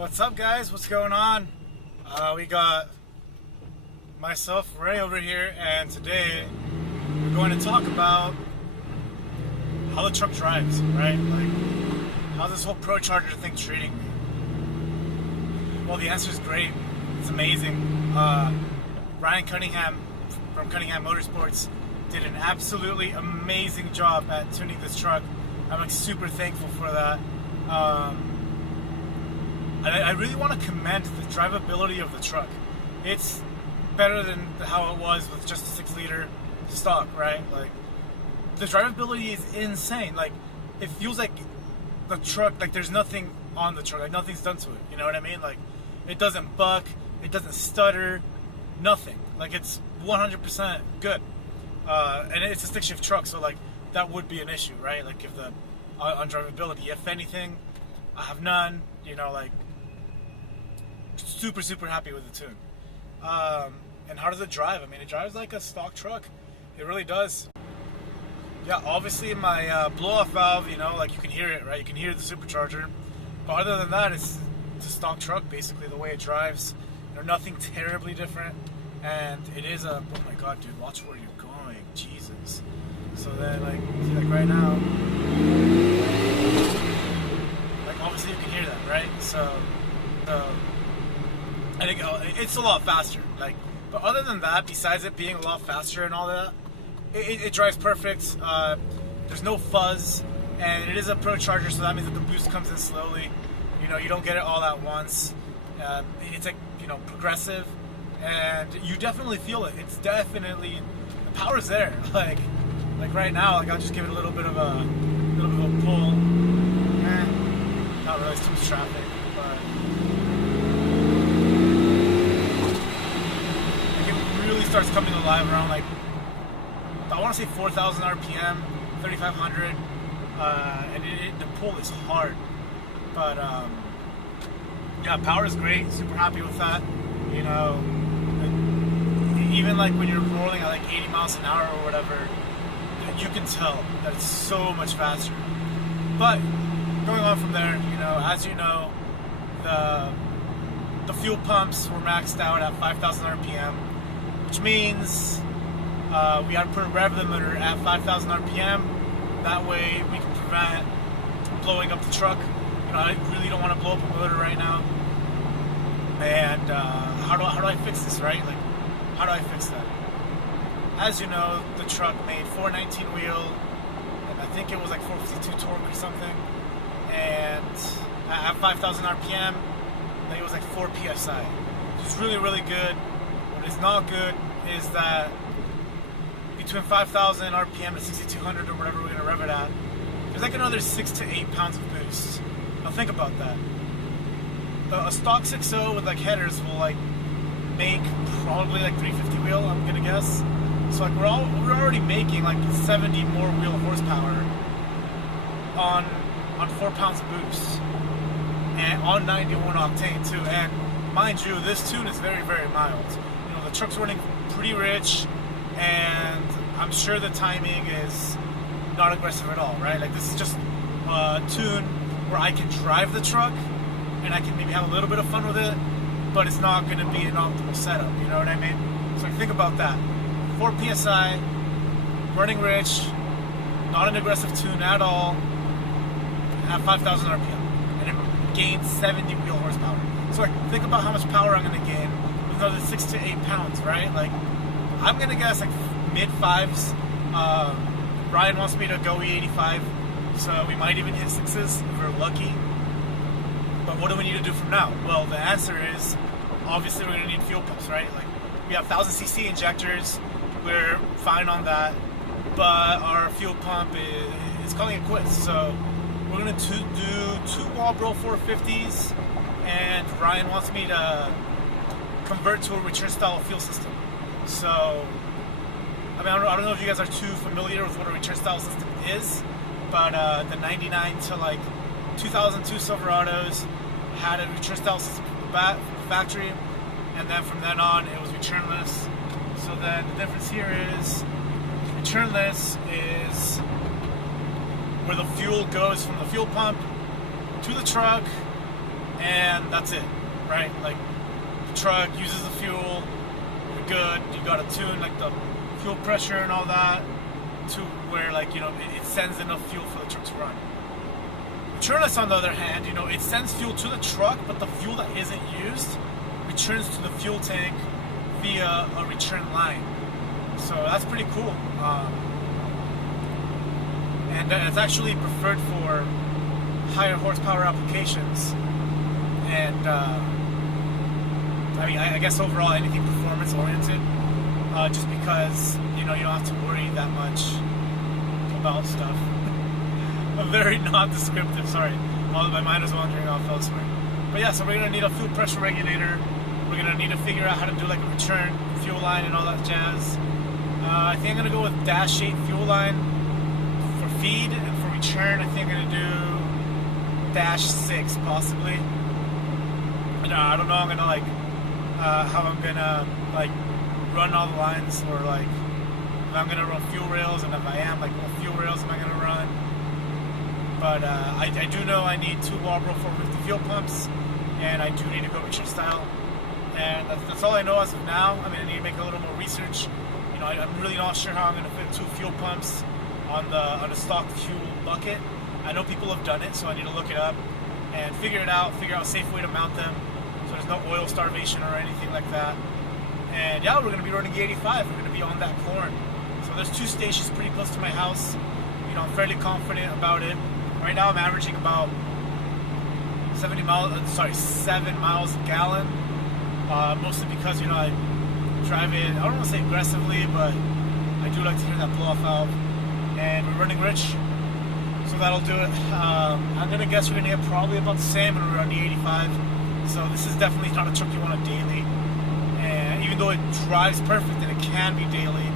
What's up, guys? What's going on? We got myself, Ray, over here, and today we're going to talk about how the truck drives, right? Like, how's this whole Procharger thing treating me? Well, the answer is great. It's amazing. Ryan Cunningham from Cunningham Motorsports did an absolutely amazing job at tuning this truck. I'm like super thankful for that. I really want to commend the drivability of the truck. It's better than how it was with just a 6-liter stock, right? Like, the drivability is insane. Like, it feels like the truck, like there's nothing on the truck, like nothing's done to it. You know what I mean? Like, it doesn't buck, it doesn't stutter, nothing. Like, it's 100% good. And it's a stick shift truck, so like that would be an issue, right? Like, if the on drivability, if anything, I have none. You know, like, super happy with the tune. And how does it drive? I mean, it drives like a stock truck. It really does. Yeah, obviously my blow-off valve, you know, like you can hear it, right? You can hear the supercharger. But other than that, it's a stock truck, basically, the way it drives. You know, nothing terribly different. And it is a, oh my god, dude, watch where you're going. Jesus. So then, like, see, like right now, like obviously you can hear that, right? So I think it's a lot faster. Like, but other than that, besides it being a lot faster and all that, it drives perfect. There's no fuzz, and it is a Procharger, so that means that the boost comes in slowly. You know, you don't get it all at once. It's like, you know, progressive, and you definitely feel it. It's definitely, the power's there. Like right now, like I'll just give it a little bit of a pull. Not really too much traffic, but like it really starts coming alive around, like, I want to say 4,000 RPM, 3,500, and the pull is hard. But yeah, power is great. Super happy with that. You know, even like when you're rolling at like 80 miles an hour or whatever, you can tell that it's so much faster. But going on from there, you know, as you know, the fuel pumps were maxed out at 5,000 RPM, which means we got to put a rev limiter at 5,000 RPM. That way we can prevent blowing up the truck. You know, I really don't want to blow up a motor right now. And how do I fix this, right? Like, how do I fix that? As you know, the truck made 419 wheel, and I think it was like 452 torque or something. And at 5,000 RPM, I think it was like 4 PSI. It's really good. What is not good is that between 5,000 RPM and 6,200 or whatever we're going to rev it at, there's like another 6 to 8 pounds of boost. Now think about that. A stock 6.0 with like headers will like make probably like 350 wheel, I'm going to guess. So like we're already making like 70 more wheel horsepower on 4 pounds of boost, and on 91 octane too. And mind you, this tune is very mild. You know, the truck's running pretty rich, and I'm sure the timing is not aggressive at all, right? Like, this is just a tune where I can drive the truck and I can maybe have a little bit of fun with it, but it's not going to be an optimal setup, you know what I mean? So think about that. 4 PSI, running rich, not an aggressive tune at all, at 5,000 RPM, and it gains 70 wheel horsepower. So like, think about how much power I'm going to gain with another 6 to 8 pounds, right? Like, I'm going to guess like mid-5s. Ryan wants me to go E85, so we might even hit 6s if we're lucky. But what do we need to do from now? Well, the answer is, obviously we're going to need fuel pumps, right? Like, we have 1,000cc injectors, we're fine on that, but our fuel pump is calling it quits. So we're going to do 2 Walbro 450s, and Ryan wants me to convert to a return style fuel system. So, I mean, I don't know if you guys are too familiar with what a return style system is, but the 99 to like 2002 Silverados had a return style system from the factory, and then from then on it was returnless. So then the difference here is returnless is where the fuel goes from the fuel pump to the truck, and that's it, right? Like, the truck uses the fuel, you're good. You gotta tune like the fuel pressure and all that to where, like, you know, it sends enough fuel for the truck to run. Returnless, on the other hand, you know, it sends fuel to the truck, but the fuel that isn't used returns to the fuel tank via a return line. So that's pretty cool. And it's actually preferred for higher horsepower applications. And I mean, I guess overall anything performance oriented, just because, you know, you don't have to worry that much about stuff. I'm very non-descriptive, sorry. My mind is wandering off elsewhere. But yeah, so we're gonna need a fuel pressure regulator. We're gonna need to figure out how to do like a return fuel line and all that jazz. I think I'm gonna go with dash 8 fuel line for feed, and for return I think I'm gonna do dash 6 possibly. And I don't know, I'm gonna like how I'm gonna like run all the lines, or like if I'm gonna run fuel rails, and if I am, like what fuel rails am I gonna run. But I do know I need 2 Walbro 450 fuel pumps, and I do need to go return style. And that's all I know as of now. I mean, I need to make a little more research. You know, I'm really not sure how I'm going to fit 2 fuel pumps on the stock fuel bucket. I know people have done it, so I need to look it up and figure out a safe way to mount them, so there's no oil starvation or anything like that. And yeah, we're going to be running E85. We're going to be on that corn. So there's 2 stations pretty close to my house. You know, I'm fairly confident about it. Right now I'm averaging about 7 miles a gallon. Mostly because, you know, I drive it, I don't want to say aggressively, but I do like to hear that blow-off valve. And we're running rich, so that'll do it. I'm going to guess we're going to get probably about the same when we're on the 85. So this is definitely not a truck you want to daily. And even though it drives perfect and it can be daily,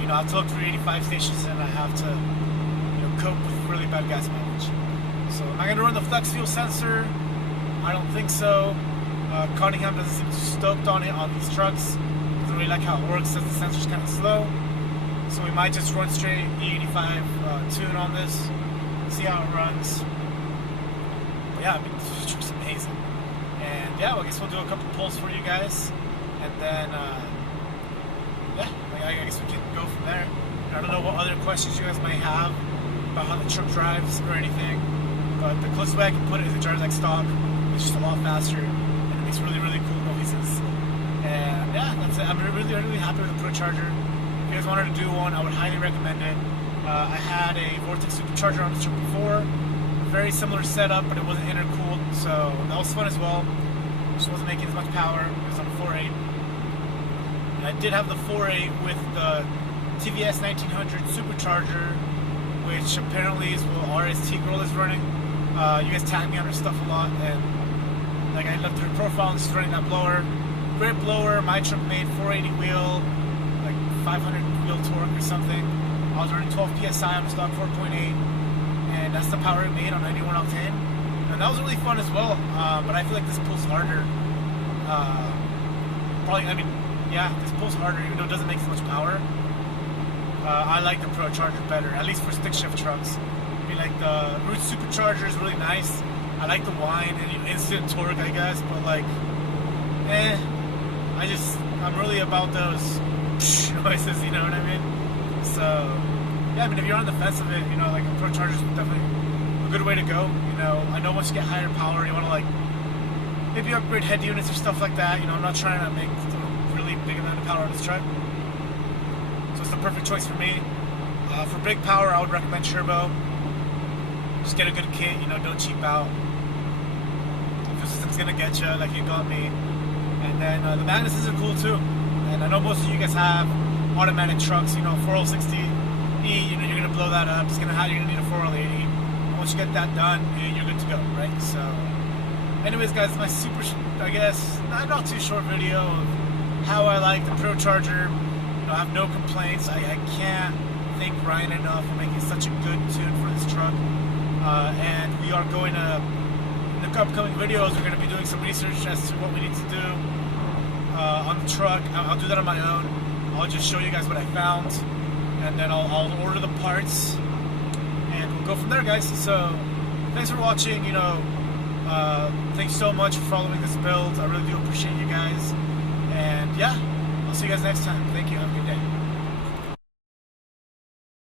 you know, I have to look through 85 stations and I have to, you know, cope with really bad gas mileage. So am I going to run the flex fuel sensor? I don't think so. Cunningham doesn't seem too stoked on it on these trucks. Doesn't really like how it works, since the sensor's kind of slow. So we might just run straight E85 tune on this, see how it runs. But yeah, I mean, this truck's amazing. And yeah, well, I guess we'll do a couple pulls for you guys, and then yeah, I guess we can go from there. I don't know what other questions you guys might have about how the truck drives or anything, but the closest way I can put it is it drives like stock. It's just a lot faster. Makes really, really cool noises. And yeah, that's it. I'm really, really happy with the Procharger. If you guys wanted to do one, I would highly recommend it. I had a Vortex Supercharger on the truck before. Very similar setup, but it wasn't intercooled, so that was fun as well. Just wasn't making as much power. It was on a 4.8. And I did have the 4.8 with the TVS 1900 Supercharger, which apparently is what RST Girl is running. You guys tag me on her stuff a lot, and like I looked through her profile and she's running that blower. Great blower. My truck made 480 wheel, like 500 wheel torque or something. I was running 12 psi on the stock 4.8, and that's the power it made on 91 octane. And that was really fun as well. But I feel like this pulls harder. Probably, I mean, yeah, this pulls harder even though it doesn't make so much power. I like the Procharger better, at least for stick shift trucks. I mean, like the Root Supercharger is really nice. I like the whine and, you know, instant torque, I guess, but like, I'm really about those noises, you know what I mean? So, yeah, I mean, if you're on the fence of it, you know, like a Procharger is definitely a good way to go. You know, I know once you get higher power, you want to like maybe upgrade head units or stuff like that. You know, I'm not trying to make a really big amount of power on this truck, so it's the perfect choice for me. For big power, I would recommend turbo. Just get a good kit, you know, don't cheap out. The system's gonna get you like you got me. And then the magneses are cool too. And I know most of you guys have automatic trucks, you know, 4L60E, you know, you're gonna blow that up. You're gonna need a 4L80. Once you get that done, you're good to go, right? So, anyways, guys, my I guess, not too short video of how I like the Procharger. You know, I have no complaints. I can't thank Ryan enough for making such a good tune for this truck. And we are going to, in the upcoming videos, we're going to be doing some research as to what we need to do on the truck. I'll do that on my own. I'll just show you guys what I found, and then I'll order the parts, and we'll go from there, guys. So thanks for watching. You know, Thanks so much for following this build. I really do appreciate you guys. And yeah, I'll see you guys next time. Thank you.